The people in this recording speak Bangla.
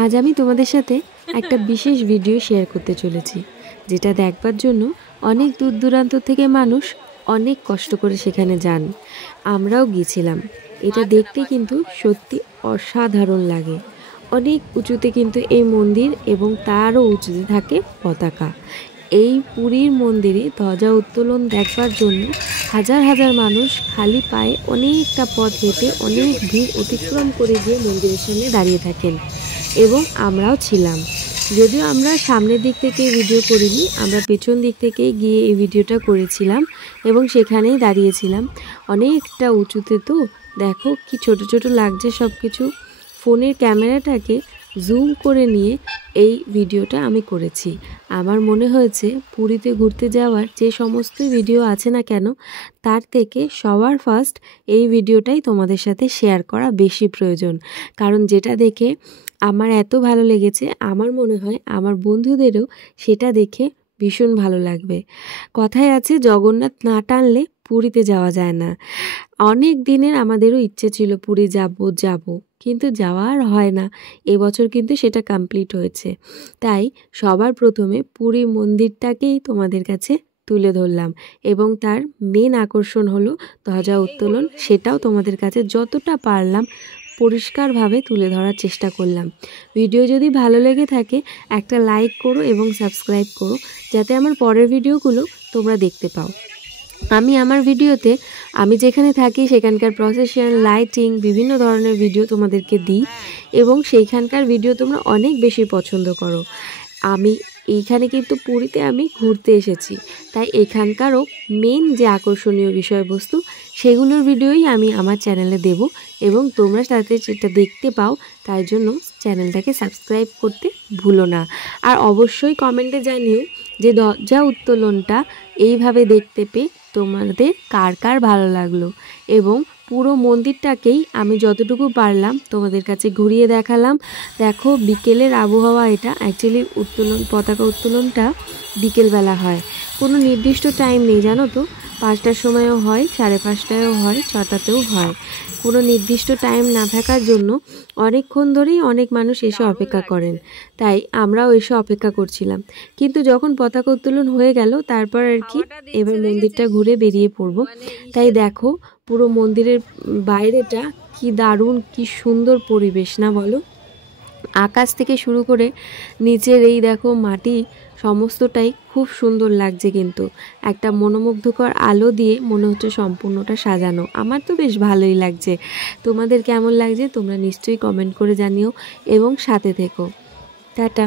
আজ আমি তোমাদের সাথে একটা বিশেষ ভিডিও শেয়ার করতে চলেছি, যেটা দেখবার জন্য অনেক দূর দূরান্ত থেকে মানুষ অনেক কষ্ট করে সেখানে যান। আমরাও গিয়েছিলাম। এটা দেখতে কিন্তু সত্যি অসাধারণ লাগে। অনেক উঁচুতে কিন্তু এই মন্দির এবং তারও উঁচুতে থাকে পতাকা। এই পুরীর মন্দিরে ধ্বজা উত্তোলন দেখবার জন্য হাজার হাজার মানুষ খালি পায়ে অনেকটা পথ হেঁটে অনেক ভিড় অতিক্রম করে গিয়ে মন্দিরের সামনে দাঁড়িয়ে থাকেন এবং আমরাও ছিলাম। যদিও আমরা সামনের দিক থেকে ভিডিও করিনি, আমরা পেছন দিক থেকে গিয়ে এই ভিডিওটা করেছিলাম এবং সেখানেই দাঁড়িয়েছিলাম। অনেকটা উঁচুতে তো দেখো কি ছোট ছোট লাগছে সব কিছু। ফোনের ক্যামেরাটাকে জুম করে নিয়ে এই ভিডিওটা আমি করেছি। আমার মনে হয়েছে পুরীতে ঘুরতে যাওয়ার যে সমস্ত ভিডিও আছে না কেন, তার থেকে সবার ফার্স্ট এই ভিডিওটাই তোমাদের সাথে শেয়ার করা বেশি প্রয়োজন। কারণ যেটা দেখে আমার এত ভালো লেগেছে, আমার মনে হয় আমার বন্ধুদেরও সেটা দেখে ভীষণ ভালো লাগবে। কথায় আছে, জগন্নাথ না টানলে পুরীতে যাওয়া যায় না। অনেক দিনের আমাদেরও ইচ্ছে ছিল পুরী যাব, কিন্তু যাওয়া আর হয় না। এবছর কিন্তু সেটা কমপ্লিট হয়েছে। তাই সবার প্রথমে পুরী মন্দিরটাকেই তোমাদের কাছে তুলে ধরলাম এবং তার মেন আকর্ষণ হলো ধ্বজা উত্তোলন। সেটাও তোমাদের কাছে যতটা পারলাম পরিষ্কারভাবে তুলে ধরার চেষ্টা করলাম। ভিডিও যদি ভালো লেগে থাকে একটা লাইক করো এবং সাবস্ক্রাইব করো, যাতে আমার পরের ভিডিওগুলো তোমরা দেখতে পাও। আমি আমার ভিডিওতে আমি যেখানে থাকি সেখানকার প্রসেশন, লাইটিং, বিভিন্ন ধরনের ভিডিও তোমাদেরকে দিই এবং সেইখানকার ভিডিও তোমরা অনেক বেশি পছন্দ করো। আমি এইখানে কিন্তু পুরীতে আমি ঘুরতে এসেছি, তাই এখানকারও মেন যে আকর্ষণীয় বিষয়বস্তু সেগুলোর ভিডিওই আমি আমার চ্যানেলে দেব এবং তোমরা তাতে যেটা দেখতে পাও তার জন্য চ্যানেলটাকে সাবস্ক্রাইব করতে ভুলো না। আর অবশ্যই কমেন্টে জানিও যে ধ্বজা উত্তোলনটা এইভাবে দেখতে পেয়ে তোমাদের কার কার ভালো লাগলো। এবং পুরো মন্দিরটাকেই আমি যতটুকু পারলাম তোমাদের কাছে ঘুরিয়ে দেখালাম। দেখো বিকেলের আবহাওয়া, এটা অ্যাকচুয়ালি পতাকা উত্তোলনটা বিকেলবেলা হয়। কোনো নির্দিষ্ট টাইম নেই জানো তো, 5টার সময়ও হয়, 5:30টায়ও হয়, 6টাতেও হয়। কোনো নির্দিষ্ট টাইম না থাকার জন্য অনেকক্ষণ ধরেই অনেক মানুষ এসে অপেক্ষা করেন, তাই আমরাও এসে অপেক্ষা করছিলাম। কিন্তু যখন পতাকা উত্তোলন হয়ে গেল তারপর আর কি এবার মন্দিরটা ঘুরে বেরিয়ে পড়ব। তাই দেখো পুরো মন্দিরের বাইরেটা কি দারুণ, কি সুন্দর পরিবেশ না বলো। আকাশ থেকে শুরু করে নিচের এই দেখো মাটি সমস্তটাই খুব সুন্দর লাগছে, কিন্তু একটা মনোমুগ্ধকর আলো দিয়ে মনে হচ্ছে সম্পূর্ণটা সাজানো। আমার তো বেশ ভালোই লাগছে। তোমাদের কেমন লাগছে তোমরা নিশ্চয়ই কমেন্ট করে জানিও এবং সাথে থেকো। টাটা।